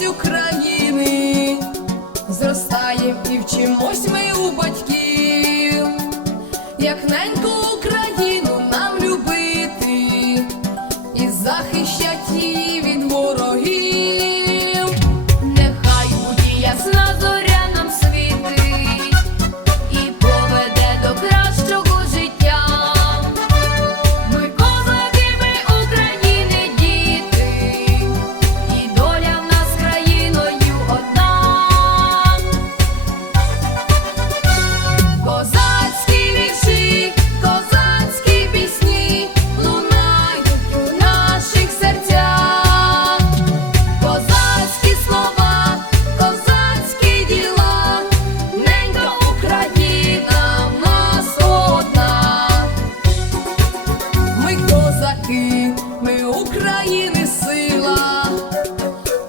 Українець України, зростаєм і вчимось ми у батьків, як неньку Україну нам любити і захищать її. козаки, ми України сила,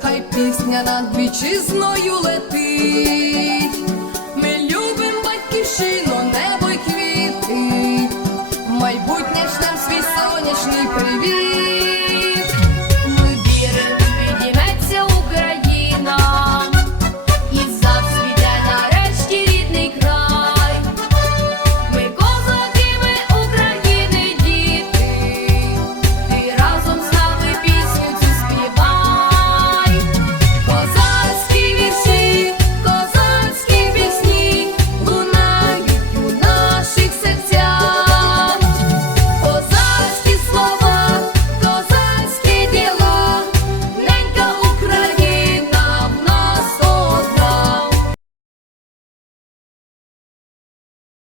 хай пісня над вітчизною летить, ми любим батьківщину, небо й квіти, майбутнє ж нам свій сонячний привіт.